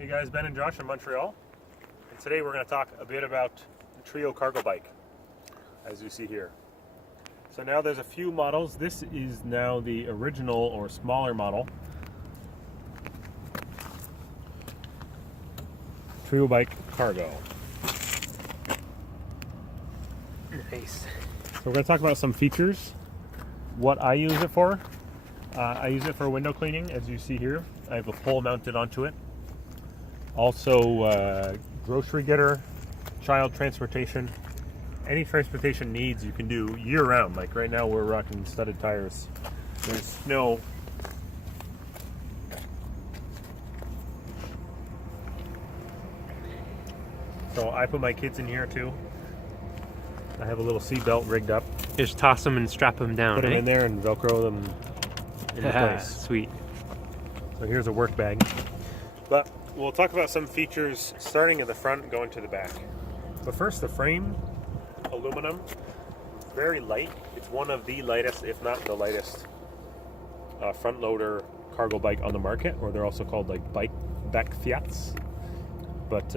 Hey guys, Ben and Josh in Montreal, and today we're going to talk a bit about the Trio Cargo bike, as you see here. So now there's a few models. This is now the original or smaller model. Triobike Cargo. Nice. So we're going to talk about some features, what I use it for. I use it for window cleaning, as you see here. I have a pole mounted onto it. Also, grocery getter, child transportation, any transportation needs you can do year-round. Like right now we're rocking studded tires. There's snow. So I put my kids in here too. I have a little seat belt rigged up. Just toss them and strap them down, Put them in there and Velcro them into place. Sweet. So here's a work bag. But we'll talk about some features starting at the front and going to the back. But first, the frame, aluminum, very light. It's one of the lightest, if not the lightest, front loader cargo bike on the market, or they're also called like bike back Fiats. But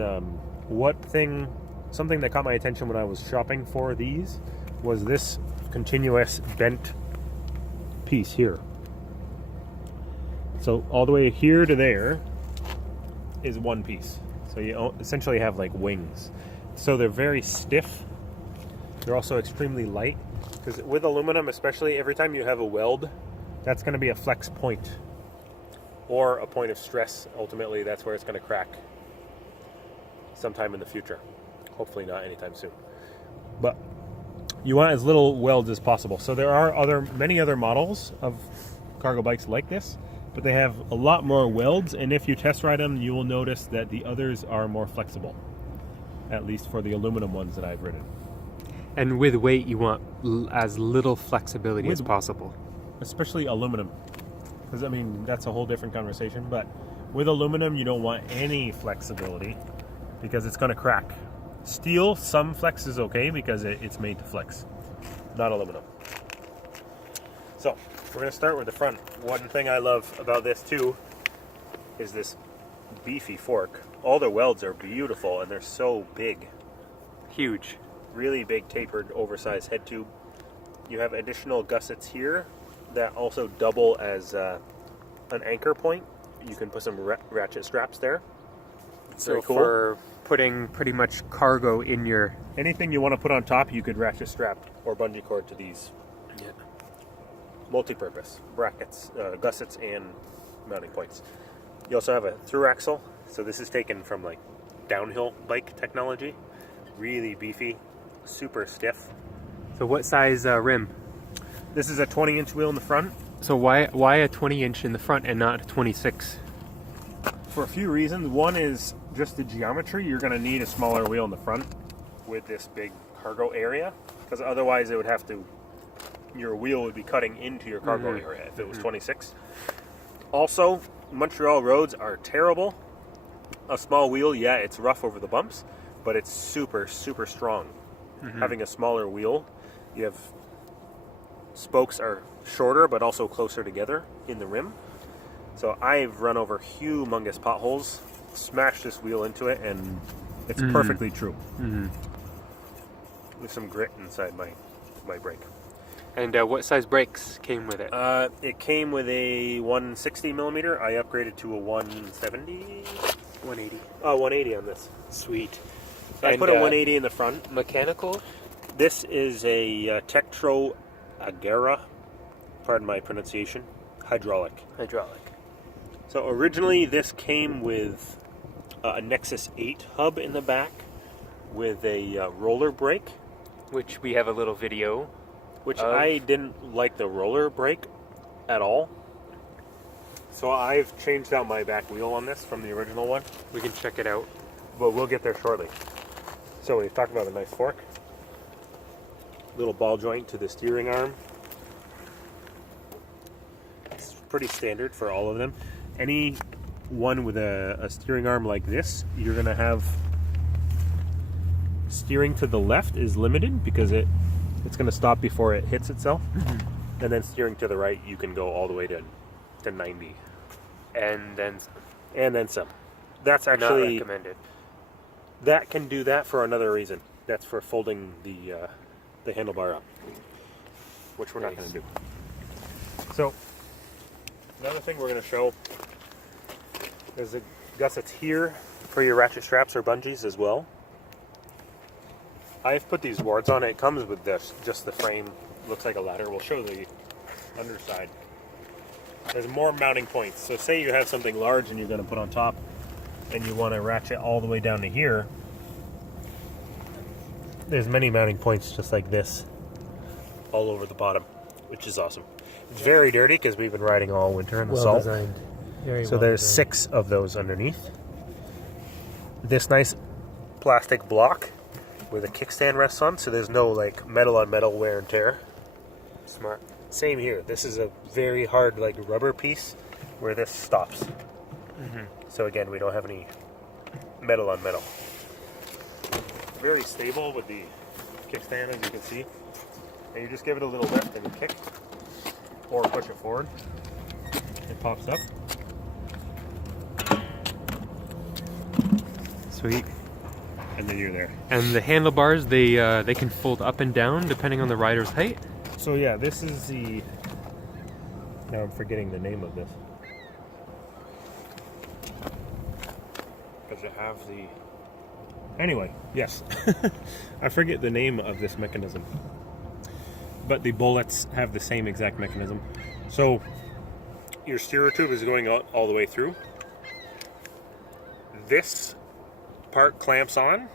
something that caught my attention when I was shopping for these was this continuous bent piece here. So all the way here to there is one piece. So you essentially have like wings. So they're very stiff. They're also extremely light, because with aluminum, especially, every time you have a weld, that's going to be a flex point or a point of stress. Ultimately, that's where it's going to crack sometime in the future. Hopefully not anytime soon. But you want as little welds as possible. So there are many other models of cargo bikes like this, but they have a lot more welds, and if you test ride them, you will notice that the others are more flexible, at least for the aluminum ones that I've ridden. And with weight, you want as little flexibility as possible. Especially aluminum, because I mean, that's a whole different conversation, but with aluminum, you don't want any flexibility because it's going to crack. Steel, some flex is okay because it's made to flex, not aluminum. So we're going to start with the front. One thing I love about this too is this beefy fork. All the welds are beautiful and they're so big. Huge. Really big, tapered, oversized head tube. You have additional gussets here that also double as an anchor point. You can put some ratchet straps there. It's very cool. For putting pretty much cargo in your... Anything you want to put on top, you could ratchet strap or bungee cord to these. Yeah. Multi-purpose brackets, gussets, and mounting points. You also have a through axle. So this is taken from like downhill bike technology. Really beefy, super stiff. So what size rim? This is a 20-inch wheel in the front. So why a 20-inch in the front and not a 26? For a few reasons. One is just the geometry. You're going to need a smaller wheel in the front with this big cargo area, because otherwise it would have to, your wheel would be cutting into your cargo area if it was 26. Also, Montreal roads are terrible. A small wheel, yeah, it's rough over the bumps, but it's super, super strong. Having a smaller wheel, you have spokes are shorter but also closer together in the rim. So I've run over humongous potholes, smashed this wheel into it, and it's perfectly true. With some grit inside my brake. And what size brakes came with it? It came with a 160 millimeter. I upgraded to a 170? 180. Oh, 180 on this. Sweet. I put a 180 in the front. Mechanical? This is a Tektro Agera, pardon my pronunciation, hydraulic. So originally this came with a Nexus 8 hub in the back with a roller brake. Which we have a little video. Which I didn't like the roller brake at all. So I've changed out my back wheel on this from the original one. We can check it out. But we'll get there shortly. So we've talked about a nice fork. Little ball joint to the steering arm. It's pretty standard for all of them. Any one with a steering arm like this, you're going to have steering to the left is limited because it's going to stop before it hits itself. And then steering to the right, you can go all the way to 90. And then And then some. that's Not actually recommended. that can do that for another reason. That's for folding the handlebar up, which we're not going to do. So another thing we're going to show is the gussets here for your ratchet straps or bungees as well. I've put these boards on. It comes with this, just the frame. Looks like a ladder. We'll show the underside. There's more mounting points. So say you have something large and you're going to put on top and you want to ratchet all the way down to here. There's many mounting points just like this all over the bottom, which is awesome. It's very dirty because we've been riding all winter in the Well salt. designed. Very So well there's designed. 6 of those underneath. This nice plastic block with a kickstand rests on, so there's no like metal on metal wear and tear. Smart. Same here. This is a very hard like rubber piece where this stops. So again, we don't have any metal on metal. Very stable with the kickstand, as you can see. And you just give it a little lift and you kick or push it forward. It pops up. Sweet. And then you're there. And the handlebars, they can fold up and down depending on the rider's height. So yeah, this is the... Now I'm forgetting the name of this. Because you have the... Anyway, yes. I forget the name of this mechanism. But the bullets have the same exact mechanism. So your steerer tube is going all the way through. This part clamps on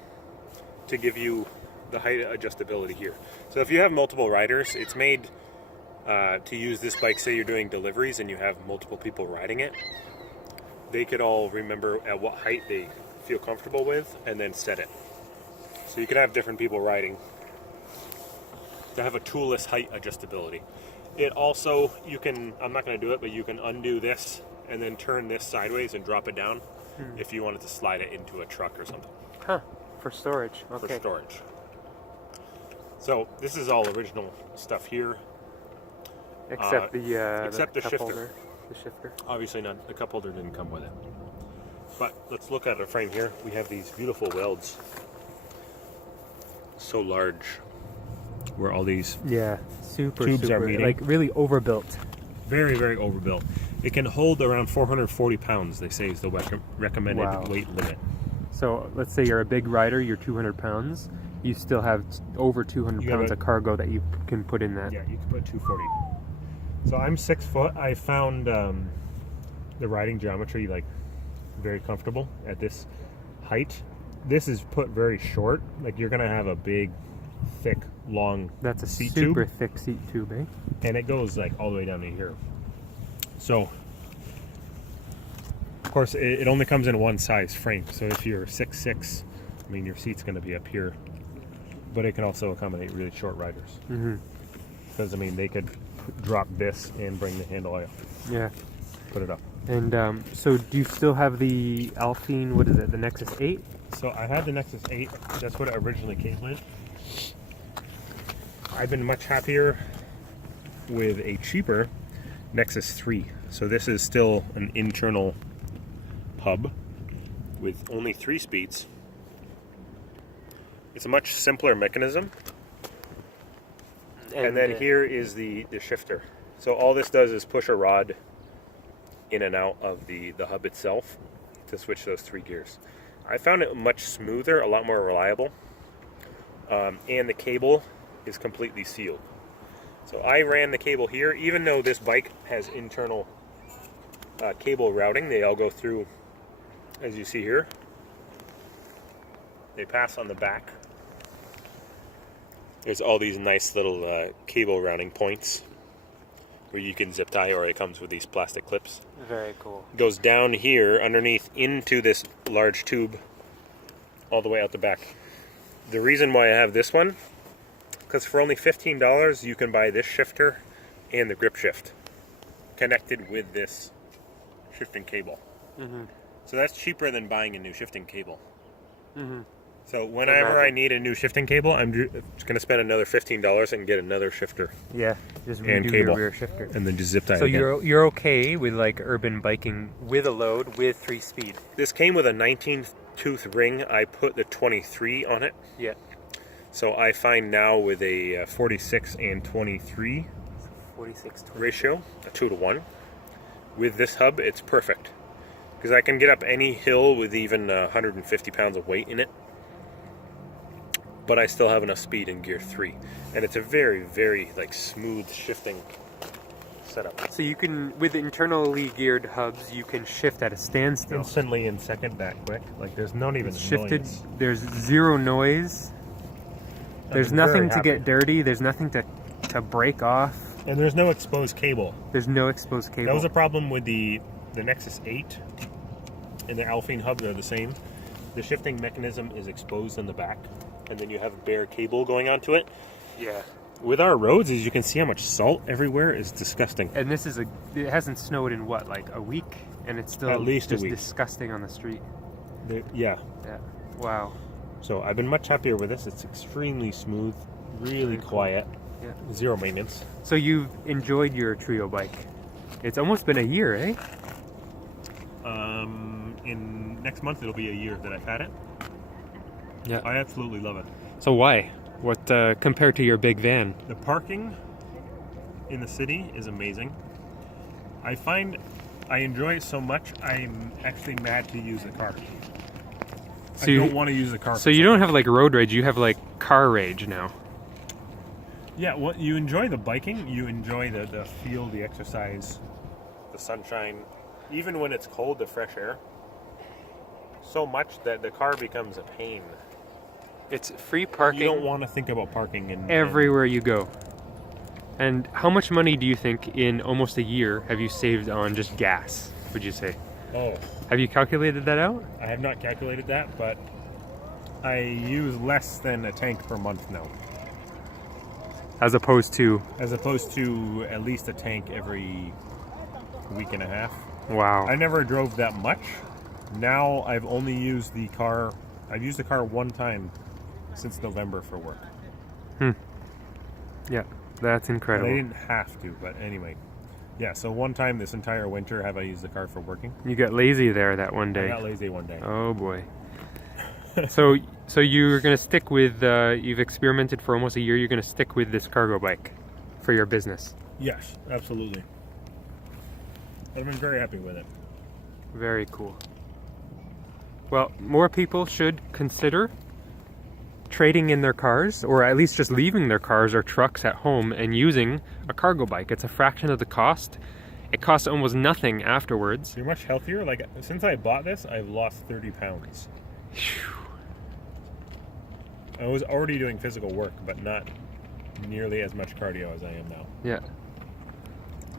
to give you the height adjustability here. So if you have multiple riders, it's made to use this bike. Say you're doing deliveries and you have multiple people riding it, they could all remember at what height they feel comfortable with and then set it. So you could have different people riding to have a toolless height adjustability. It also, you can, I'm not going to do it, but you can undo this and then turn this sideways and drop it down if you wanted to slide it into a truck or something. Huh. For storage. Okay. For storage. So this is all original stuff here. Except except the cup shifter. holder. The shifter. Obviously not, the cup holder didn't come with it. But let's look at our frame here. We have these beautiful welds. So large. Where all these Yeah. Super, Tubes are super. meeting. Like really overbuilt. very, very overbuilt. It can hold around 440 pounds, they say is the recommended Wow. weight limit. So let's say you're a big rider, you're 200 pounds. You still have over 200 You pounds gotta- of cargo that you can put in that. Yeah, you can put 240. So I'm 6 foot. I found the riding geometry like very comfortable at this height. This is put very short. Like you're gonna have a big, thick, long That's a seat super tube, thick seat tube, eh? and it goes like all the way down to here. So, of course, it only comes in one size frame. So if you're 6'6", I mean your seat's gonna be up here, but it can also accommodate really short riders. Because I mean they could drop this and bring the handle out, Yeah. put it up. And so do you still have the Alpine, what is it, the Nexus 8? So I had the Nexus 8. That's what it originally came with. I've been much happier with a cheaper Nexus 3. So this is still an internal hub with only 3 speeds. It's a much simpler mechanism. And then here is the shifter. So all this does is push a rod in and out of the hub itself to switch those 3 gears. I found it much smoother, a lot more reliable, and the cable is completely sealed. So I ran the cable here, even though this bike has internal cable routing. They all go through, as you see here. They pass on the back. There's all these nice little cable routing points where you can zip tie, or it comes with these plastic clips. Very cool. Goes down here underneath into this large tube all the way out the back. The reason why I have this one, because for only $15 you can buy this shifter and the grip shift connected with this shifting cable. So that's cheaper than buying a new shifting cable. So whenever I need a new shifting cable, I'm just going to spend another $15 and get another shifter. Yeah, just And redo cable. your rear shifter. And then just zip tie So again. you're okay with like urban biking with a load with 3-speed? This came with a 19-tooth ring. I put the 23 on it. Yeah. So I find now with a 46 and 23 46 ratio, a 2-to-1, with this hub, it's perfect. Because I can get up any hill with even 150 pounds of weight in it. But I still have enough speed in gear 3. And it's a very, very like smooth shifting setup. So you can, with internally geared hubs, you can shift at a standstill. Instantly in second that quick. Like there's not even It's shifted. noise. There's zero noise. There's I'm nothing very to happy. get dirty. There's nothing to break off. And there's no exposed cable. There's no exposed cable. That was a problem with the Nexus 8 and the Alphine hubs are the same. The shifting mechanism is exposed in the back, and then you have bare cable going onto it. Yeah. With our roads, as you can see how much salt everywhere is disgusting. And this is it hasn't snowed in what, like a week? And it's still At least a just week. disgusting on the street. Yeah. Yeah. Wow. So I've been much happier with this. It's extremely smooth, really Very cool. quiet, Yeah. zero maintenance. So you've enjoyed your Trio bike. It's almost been a year, eh? In next month it'll be a year that I've had it. Yeah. I absolutely love it. So why? What compared to your big van? The parking in the city is amazing. I find I enjoy it so much, I'm actually mad to use the car. So I you don't want to use the car. So you don't have like road rage, you have like car rage now. Yeah, well, you enjoy the biking, you enjoy the feel, the exercise, the sunshine, even when it's cold, the fresh air. So much that the car becomes a pain. It's free parking You don't want to think about parking everywhere you go. And how much money do you think in almost a year have you saved on just gas, would you say? Oh, Have you calculated that out? I have not calculated that, but I use less than a tank per month now, As opposed to, as opposed to at least a tank every week and a half. wow. I never drove that much. Now I've only used the car. I've used the car one time since November for work. Yeah, that's And incredible. I didn't have to, but anyway. Yeah, so one time this entire winter have I used the car for working. You got lazy there that one I day. got lazy one day. Oh boy. So you're gonna stick with, you've experimented for almost a year, you're gonna stick with this cargo bike for your business. Yes, absolutely. I've been very happy with it. Very cool. Well, more people should consider trading in their cars, or at least just leaving their cars or trucks at home and using a cargo bike. It's a fraction of the cost. It costs almost nothing afterwards. You're much healthier. Like, since I bought this, I've lost 30 pounds. I was already doing physical work, but not nearly as much cardio as I am now. Yeah.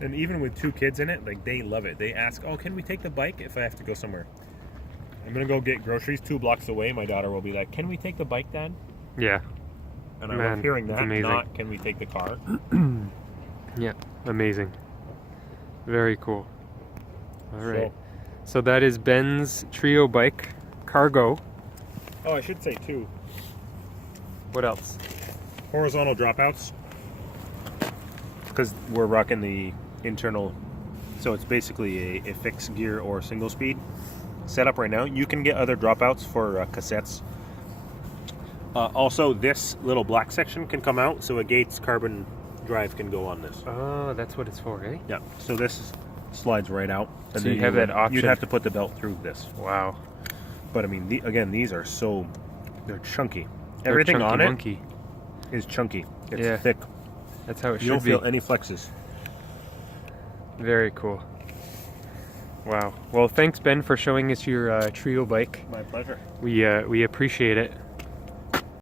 And even with 2 kids in it, like, they love it. They ask, oh, can we take the bike if I have to go somewhere? I'm going to go get groceries 2 blocks away. My daughter will be like, can we take the bike, Dad? Yeah. And I Man, love hearing that's that, amazing. not can we take the car? Yeah. Amazing. Very cool. All right. So- So that is Ben's Triobike Cargo. oh, I should say, too, What else? horizontal dropouts. Because we're rocking the internal, so it's basically a fixed gear or single speed setup right now. You can get other dropouts for cassettes. Also, this little black section can come out, so a Gates carbon drive can go on this. Oh, that's what it's for, eh? Yeah, so this slides right out. So you have that option. You'd have to put the belt through this. Wow. But I mean, again, these are so, they're chunky. They're Everything chunky on it monkey. is chunky. It's Yeah. thick. That's how it You don't should be. feel any flexes. Very cool. Wow. Well, thanks Ben for showing us your Trio bike. My pleasure. We appreciate it.